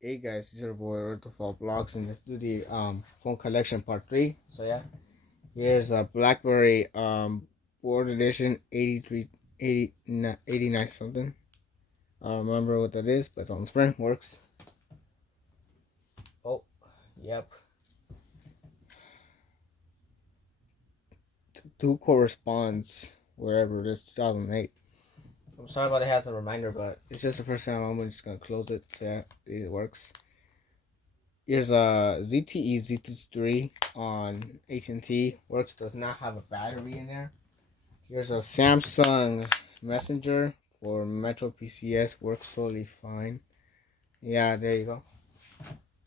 Hey guys, it's your boy Roberto for Vlogs, and let's do the phone collection part 3. So yeah, here's a BlackBerry board edition 89 something. I don't remember what that is, but it's on the spring, works. Oh, yep. Two corresponds wherever it is, 2008. I'm sorry about it has a reminder, but it's just the first time I'm just gonna close it. So yeah, it works. Here's a ZTE Z23 on AT&T. Works, does not have a battery in there. Here's a Samsung Messenger for MetroPCS. Works totally fine. Yeah, there you go.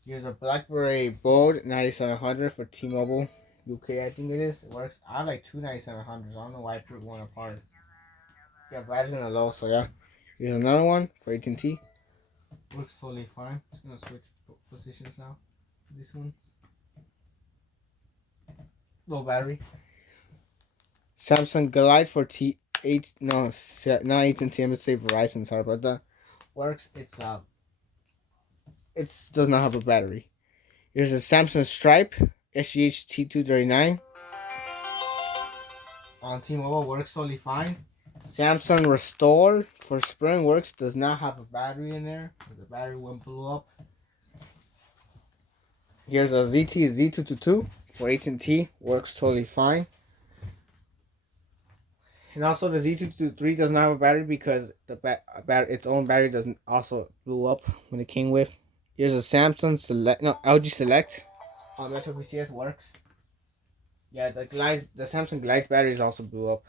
Here's a BlackBerry Bold 9700 for T-Mobile UK, I think it is. It works. I have like two 9700s. I don't know why I put one apart. Yeah, battery's gonna low, so yeah. Here's another one for AT&T. Works totally fine. Just gonna switch positions now. This one's low battery. Samsung Glide for T8. No, not AT&T. I'm gonna say Verizon. Sorry about that. Works. It does not have a battery. Here's a Samsung Stripe SGH T239 on T-Mobile. Works totally fine. Samsung Restore for Spring works. Does not have a battery in there. The battery won't blow up. Here's a ZTE Z222 for AT&T. Works totally fine. And also the Z223 does not have a battery because its own battery doesn't also blew up when it came with. Here's a Samsung Select, no, LG Select on MetroPCS works. Yeah, the Samsung Glide batteries also blew up.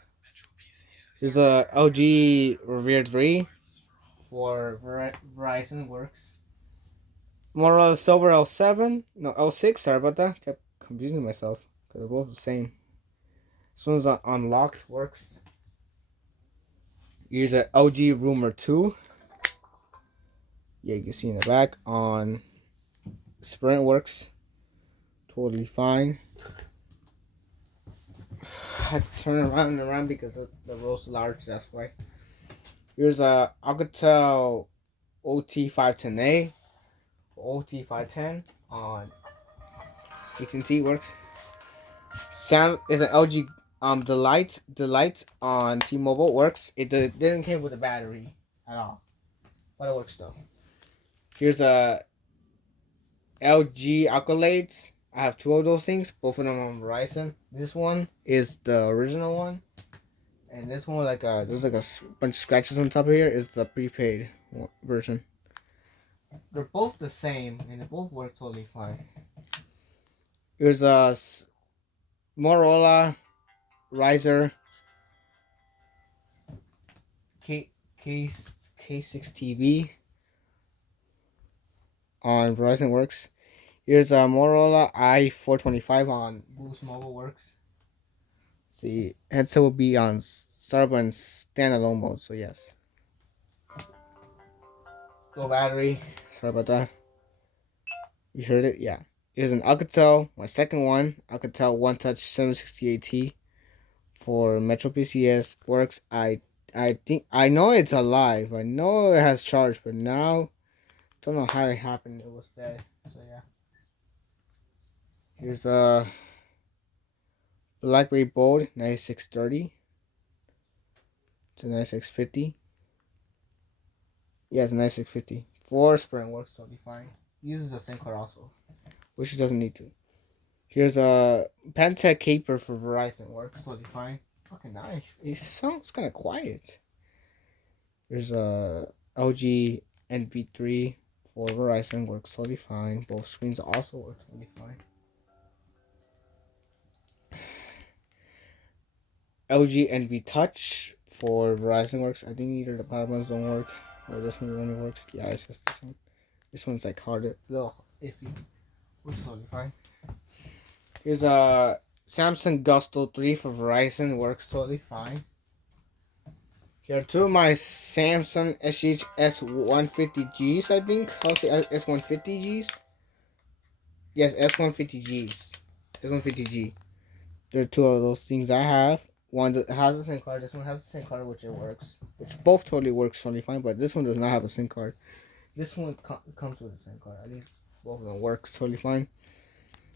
Here's a LG Revere 3 for Verizon works. Motorola Silver L7, no L6. Sorry about that. Kept confusing myself because they're both the same. This one's unlocked works. Here's a LG Rumor 2. Yeah, you can see in the back on Sprint works totally fine. I turn around and around because the roll's large, that's why. Here's a Alcatel OT510A, OT510 on AT&T works. Sam is an LG Delight on T-Mobile works. It didn't came with a battery at all, but it works though. Here's a LG Accolades. I have two of those things, both of them on Verizon. This one is the original one, and this one there's like a bunch of scratches on top of here is the prepaid version. They're both the same, and they both work totally fine. Here's a Motorola Riser K6 TV on Verizon works. Here's a Motorola i425 on Boost Mobile works. See, headset will be on Starbucks standalone mode, so yes. Low battery. Sorry about that. You heard it? Yeah. Here's an Alcatel, my second one, Alcatel One Touch 768T for MetroPCS works. I think I know it's alive. I know it has charge, but now don't know how it happened. It was dead. So yeah. Here's a BlackBerry Bold 9630 to 9650. Yeah, it's 9650. 4 Sprint works totally fine. Uses the SIM card also, which it doesn't need to. Here's a Pentec Caper for Verizon. Works totally fine. Fucking nice. It sounds kind of quiet. There's a LG NV3 for Verizon. Works totally fine. Both screens also work totally fine. LG NV Touch for Verizon works. I think either the power buttons don't work or this one only works. Yeah, it's just this one. This one's like harder, a little iffy. Works totally fine. Here's a Samsung Gusto 3 for Verizon. Works totally fine. Here are two of my Samsung SH S150Gs, I think. I'll say S150Gs. Yes, S150Gs. S150G. There are two of those things I have. One that has a SIM card. This one has a SIM card, which it works. Which both totally works totally fine, but this one does not have a SIM card. This one comes with the same card. At least both of them work totally fine.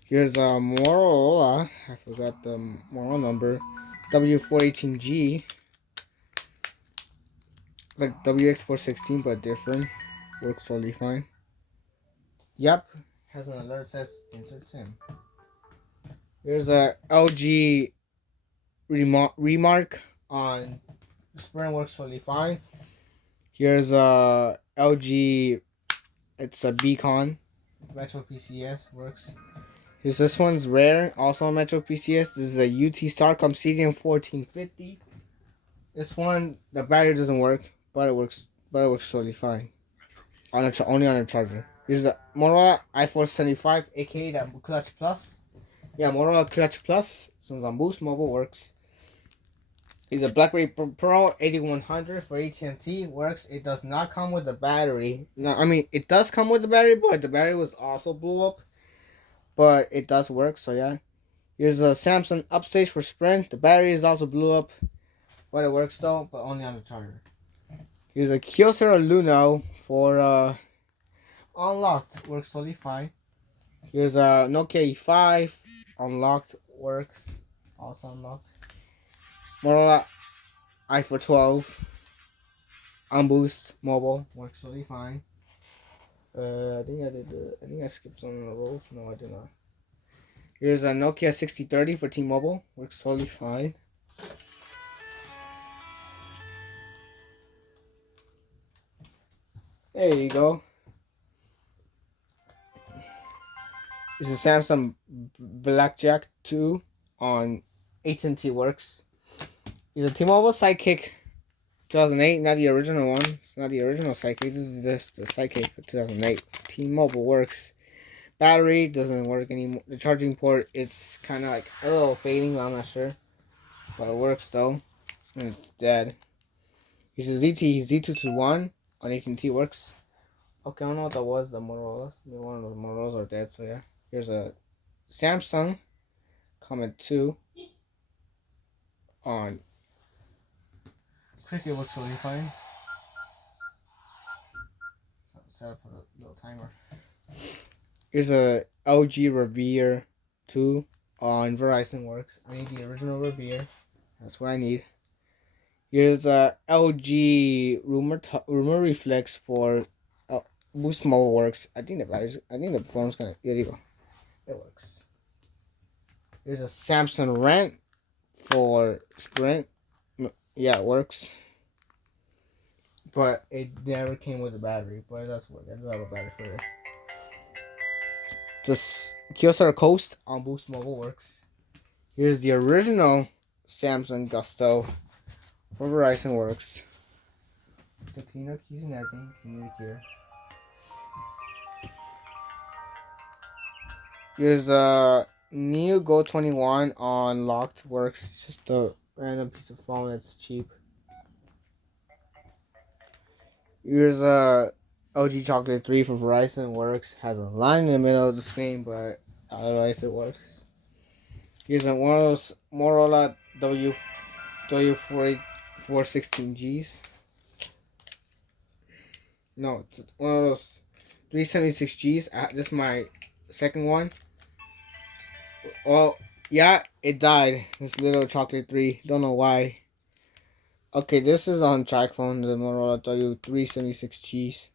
Here's a Motorola. I forgot the Motorola number. W418G. It's like WX416 but different. Works totally fine. Yep. Has an alert says insert SIM. Here's a LG remark on Sprint, works totally fine. Here's a LG. It's a Beacon. MetroPCS works. Here's this one's rare, also on MetroPCS. This is a UT Starcom CDM 1450. This one, the battery doesn't work, but it works. But it works totally fine. Only on a charger. Here's a Motorola i475, aka the Clutch Plus. Yeah, Motorola Clutch Plus. This one's on Boost Mobile, works. It's a BlackBerry Pro 8100 for AT&T. Works. It does not come with a battery. No, I mean it does come with the battery, but the battery was also blew up. But it does work. So yeah. Here's a Samsung Upstage for Sprint. The battery is also blew up, but it works though, but only on the charger. Here's a Kyocera Luno for unlocked. Works totally fine. Here's a Nokia E5. Unlocked. Works. Also unlocked. Motorola iPhone 12. On Boost Mobile. Works totally fine. I think I skipped some of the rows. No, I did not. Here's a Nokia 6030 for T-Mobile. Works totally fine. There you go. This is Samsung Blackjack 2 on AT&T Works. It's a T-Mobile Sidekick 2008, not the original one. It's not the original Sidekick. This is just the Sidekick for 2008. T-Mobile Works. Battery doesn't work anymore. The charging port is kind of like a little fading, but I'm not sure. But it works though. And it's dead. It's a ZTE Z221 on AT&T Works. Okay, I don't know what that was. The Motorola's. One of the Motorola's are dead, so yeah. Here's a Samsung Comet 2 on Cricket. Works really fine. Set up a little timer. Here's a LG Revere 2 on Verizon. Works. I need the original Revere. That's what I need. Here's a LG Rumor Reflex for Boost Mobile. Works. I think the phone's gonna. Here you go. It works. Here's a Samsung Rent for Sprint. Yeah, it works. But it never came with a battery. But it does work. I do have a battery for it. Just Kyocera Coast on Boost Mobile. Works. Here's the original Samsung Gusto for Verizon. Works. The cleaner keys and everything. You need here. Here's a new Go 21 on Locked. Works. It's just a random piece of phone that's cheap. Here's a LG Chocolate 3 for Verizon. Works. Has a line in the middle of the screen, but otherwise it works. Here's one of those Motorola W416Gs. No, it's one of those 376Gs. This is my second one. Well, yeah, it died. This little Chocolate 3. Don't know why. Okay, this is on track phone, the Motorola W376Gs.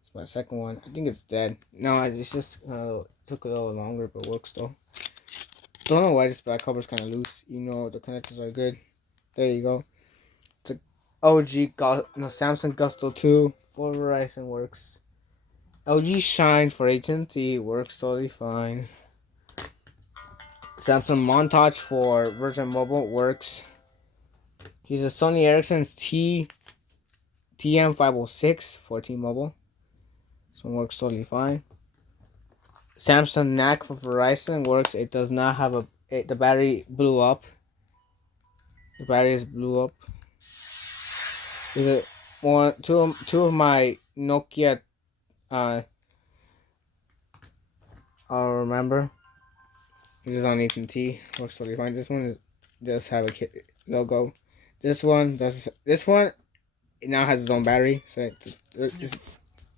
It's my second one. I think it's dead. No, it's just took a little longer, but works though. Don't know why this back cover is kind of loose. You know the connectors are good. There you go. It's a Samsung Gusto 2 for Verizon. Works. LG Shine for AT&T works totally fine. Samsung Montage for Virgin Mobile works. Here's a Sony Ericsson's TM506 for T-Mobile. This one works totally fine. Samsung NAC for Verizon works. It does not have the battery blew up. The batteries blew up. There's two of my Nokia. I'll remember. This is on AT&T. Works totally fine. This one does have a logo. This one it now has its own battery. So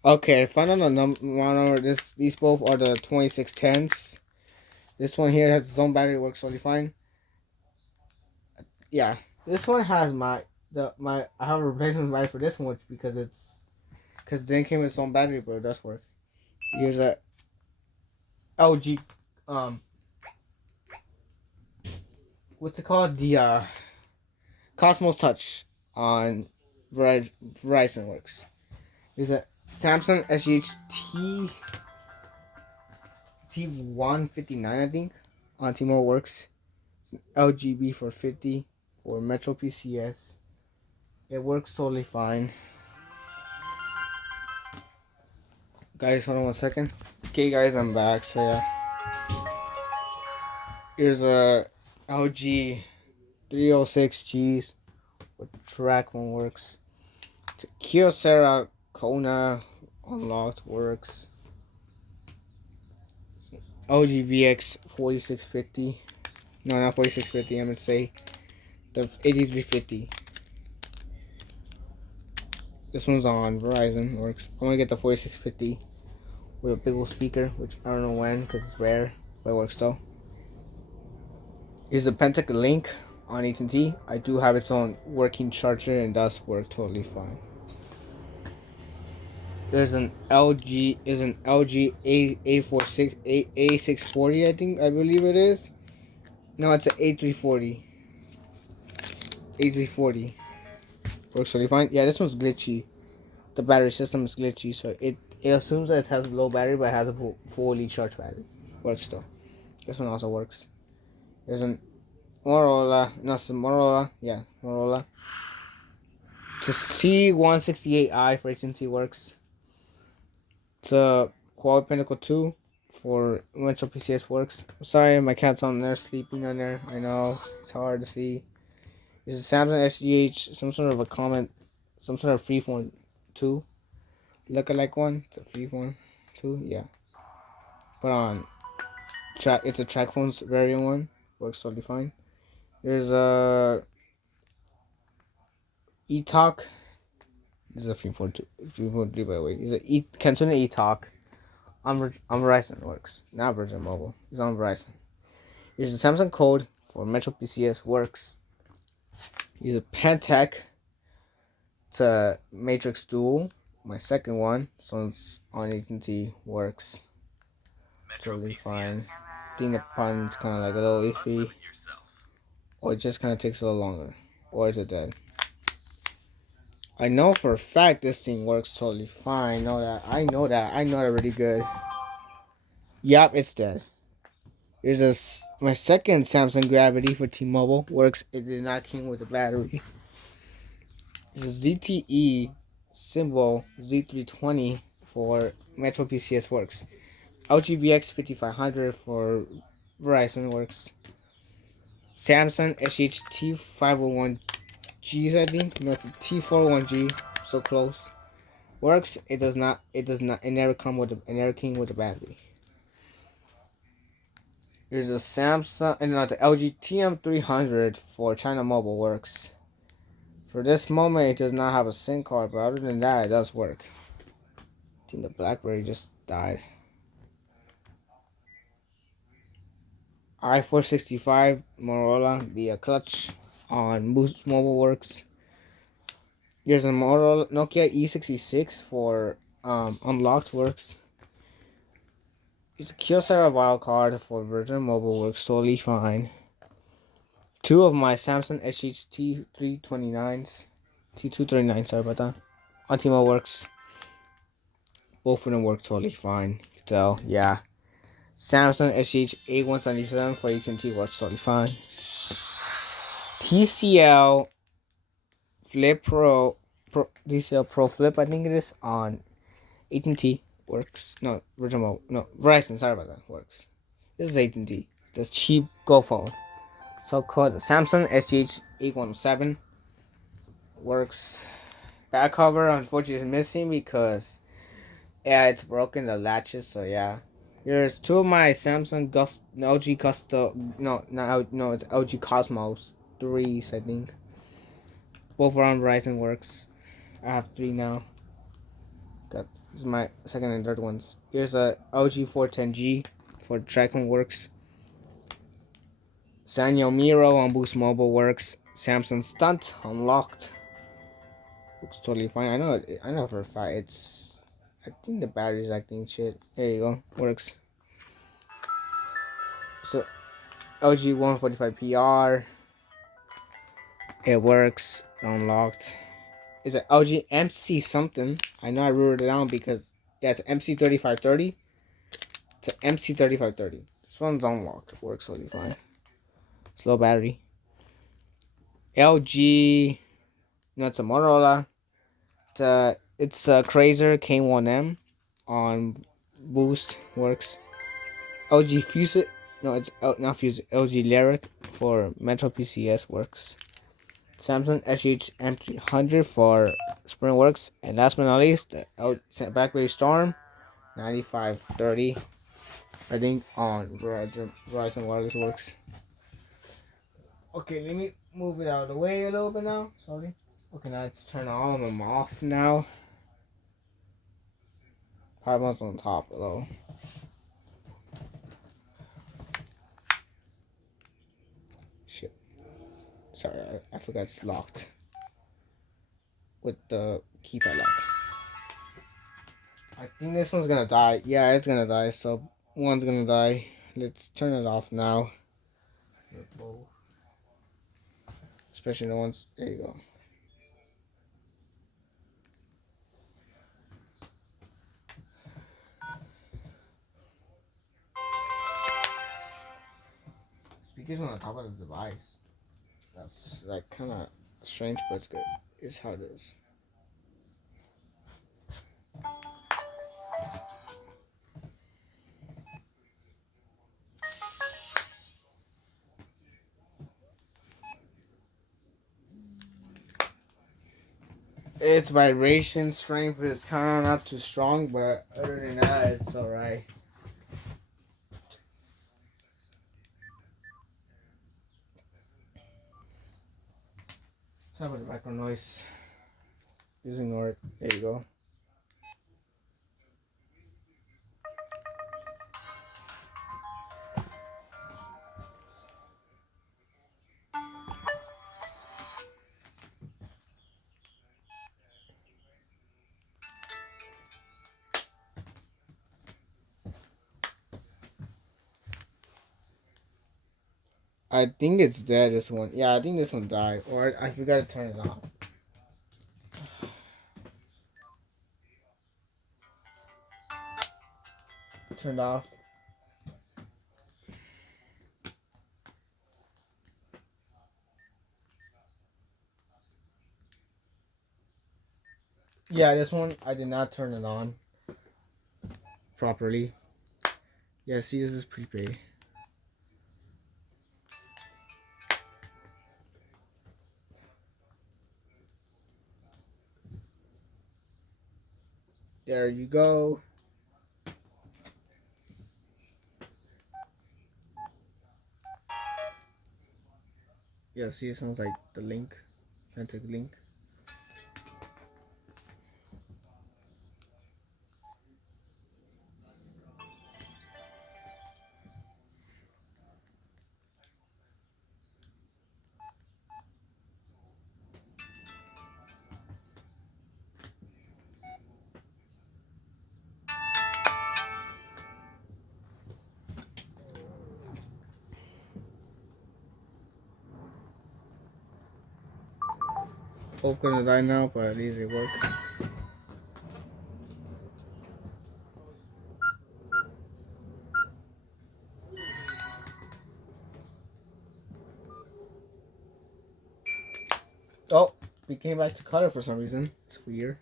Okay, find out the number. These both are the 2610s. This one here has its own battery, works totally fine. Yeah, this one has I have a replacement battery for this one because it then came with its own battery, but it does work. Here's a LG, um, what's it called? The Cosmos Touch on Verizon works. There's a Samsung SGH T159, I think, on T-Mobile works. It's an LGB for 50 for MetroPCS. It works totally fine. Guys, hold on 1 second. Okay, guys, I'm back. So yeah, here's a LG 306Gs with track phone works. It's a Kyocera Kona unlocked works. LG VX 4650. No, not 4650. I'm gonna say the 8350. This one's on Verizon works. I'm gonna get the 4650 with a big old speaker, which I don't know when because it's rare, but it works though. Here's a Pentec Link on AT&T. I do have its own working charger and does work totally fine. There's an LG A46 A640, I believe it is. No, it's an A340. A340 works totally fine. Yeah, this one's glitchy. The battery system is glitchy, so it assumes that it has a low battery, but it has a fully charged battery. Works though. This one also works. There's an Motorola, no, it's a Motorola, yeah, Motorola. It's a C168i for AT&T works. It's a Huawei Pinnacle 2 for MetroPCS works. I'm sorry, my cat's on there sleeping on there. I know it's hard to see. It's a Samsung SGH, some sort of a comment, some sort of freeform 2, look-alike one. It's a freeform 2, yeah. But on track, it's a track phone's variant one. Works totally fine. There's a eTalk. This is a 3.3 by the way. It's a Kensuna eTalk on Verizon works. Not Virgin Mobile. It's on Verizon. Here's the Samsung code for MetroPCS works. Here's a Pentec. It's a Matrix Dual. My second one. This one's on AT&T works. Totally fine. I think the pun kind of like a little iffy. Or it just kind of takes a little longer. Or is it dead? I know for a fact this thing works totally fine. I know that really good. Yup, it's dead. Here's my second Samsung Gravity for T-Mobile. Works. It did not come with a battery. There's a ZTE symbol Z320 for MetroPCS works. LGVX 5500 for Verizon works. Samsung SH T501Gs, I think. No, it's a T401G. So close. Works. It does not. It does not. It never come with a. It never came with a battery. There's a Samsung and not the LG TM300 for China Mobile works. For this moment, it does not have a SIM card, but other than that, it does work. I think the BlackBerry just died. I465 Motorola, the clutch on Boost Mobile works. There's a Motorola Nokia E66 for unlocked works. It's a Kyocera wildcard for Virgin Mobile works totally fine. Two of my Samsung SH T329s, T239, sorry about that, on T-Mobile works. Both of them work totally fine. So yeah, Samsung SH A177 for AT&T works totally fine. TCL Flip TCL Pro Flip, I think it is, on AT&T works. No, Virgin Mobile, no, Verizon, sorry about that, works. This is AT&T. This cheap Go phone. So called Samsung SGH 8107 works. Back cover unfortunately is missing because yeah, it's broken the latches. So yeah, there's two of my Samsung LG Custom. No, it's LG Cosmos 3s, I think. Both are on Verizon works. I have 3 now. Got this is my second and third ones. Here's a LG 410G for tracking works. Sanyo Miro on Boost Mobile works. Samsung Stunt unlocked. Looks totally fine. I know for a fact it's. I think the battery's acting shit. There you go. Works. So LG 145PR. It works. Unlocked. It's an LG MC something. I know I wrote it down because yeah, it's MC 3530 to MC 3530. This one's unlocked. Works totally fine. Slow battery. LG. No, it's a Motorola. It's a Crazer K1M on Boost works. LG Fuse it. No, it's not Fuse it. LG Lyric for MetroPCS works. Samsung SH M300 for Sprint works. And last but not least, the BlackBerry Storm 9530. I think on Verizon Wireless works. Okay, let me move it out of the way a little bit now. Sorry. Okay, now let's turn all of them off now. Power button's on top though. Shit. Sorry, I forgot it's locked. With the keypad lock. I think this one's gonna die. Yeah, it's gonna die. So one's gonna die. Let's turn it off now. Especially the ones. There you go. Speakers on the top of the device. That's like kind of strange, but it's good. It's how it is. Its vibration strength is kind of not too strong, but other than that, it's alright. Sorry about the background noise. Just ignore it. There you go. I think it's dead, this one. Yeah, I think this one died. Or I forgot to turn it on. Turned off. Yeah, this one, I did not turn it on properly. Yeah, see, this is prepaid. There you go. Yeah, see, it sounds like the link. Authentic link. Both gonna die now, but at least they work. Oh, we came back to color for some reason. It's weird.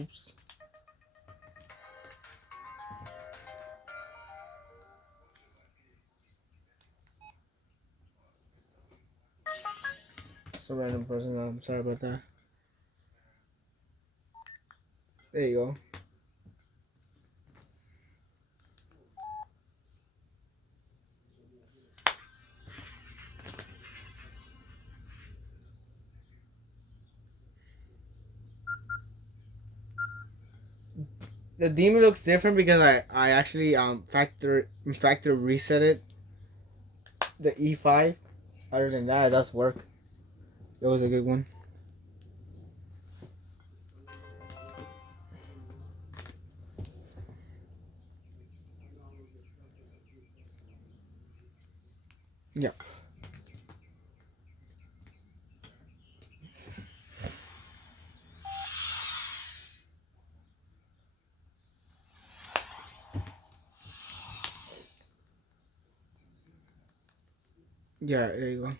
Oops. It's a random person. I'm sorry about that. There you go. the demon looks different because I actually factor reset it, the E5. Other than that, it does work. It was a good one. Yeah. Yeah, there you go.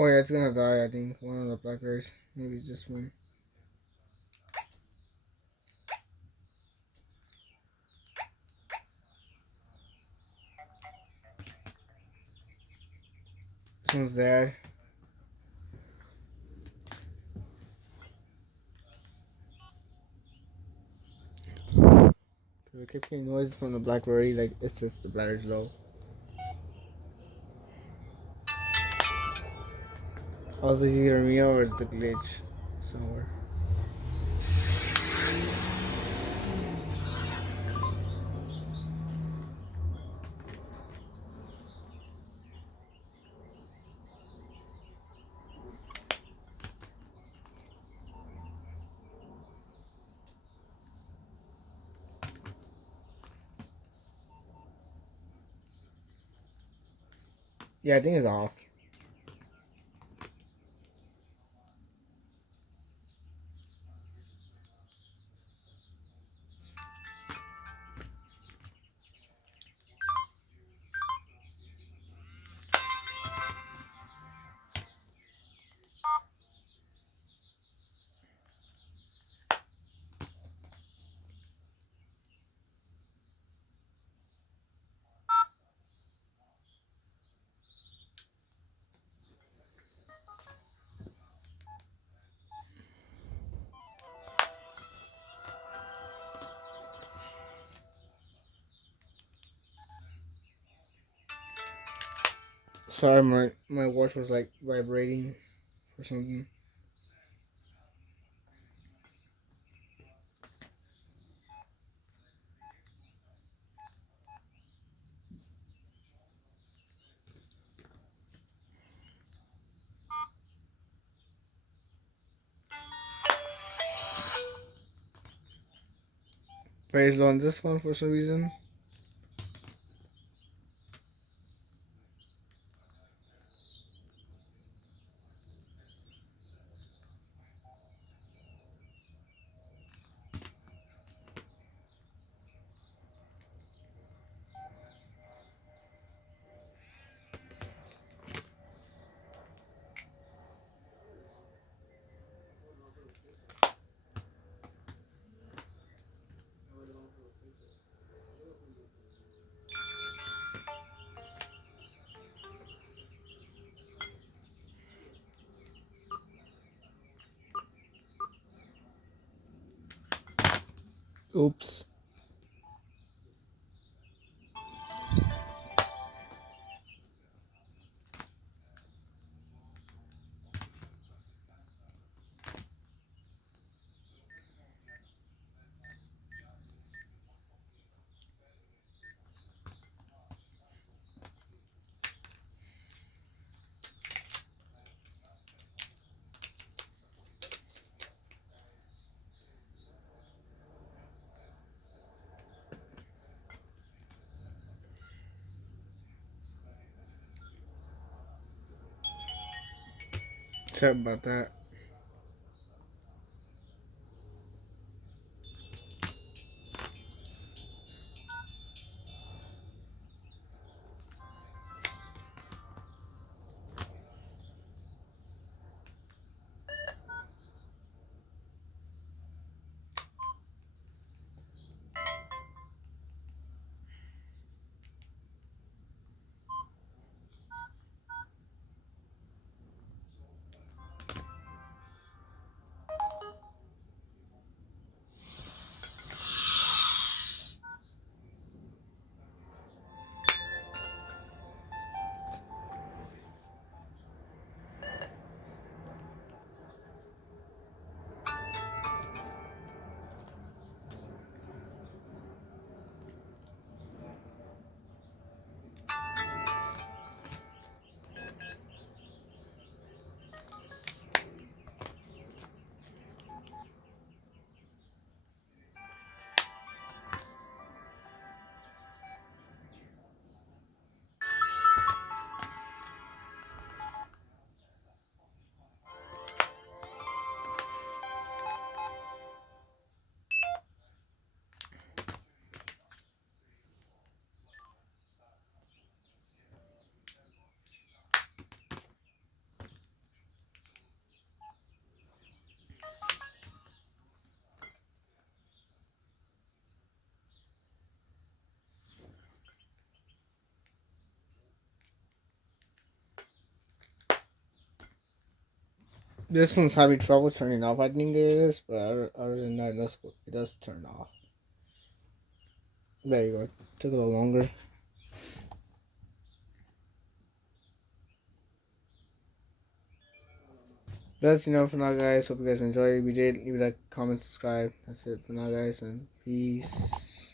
Oh yeah, it's gonna die. I think one of the blackberries, maybe just one. This one's dead. Cause I kept hearing noises from the blackberry, like it says the battery's low. Oh, it's either me or it's the glitch somewhere. Yeah, I think it's off. Sorry, my watch was like vibrating or something. But it's on this one for some reason. Oops. Sorry about that. This one's having trouble turning off. I think it is, but other than that, it does turn off. There you go. Took a little longer. That's enough for now, guys. Hope you guys enjoyed. If you did, leave a like, comment, subscribe. That's it for now, guys, and peace.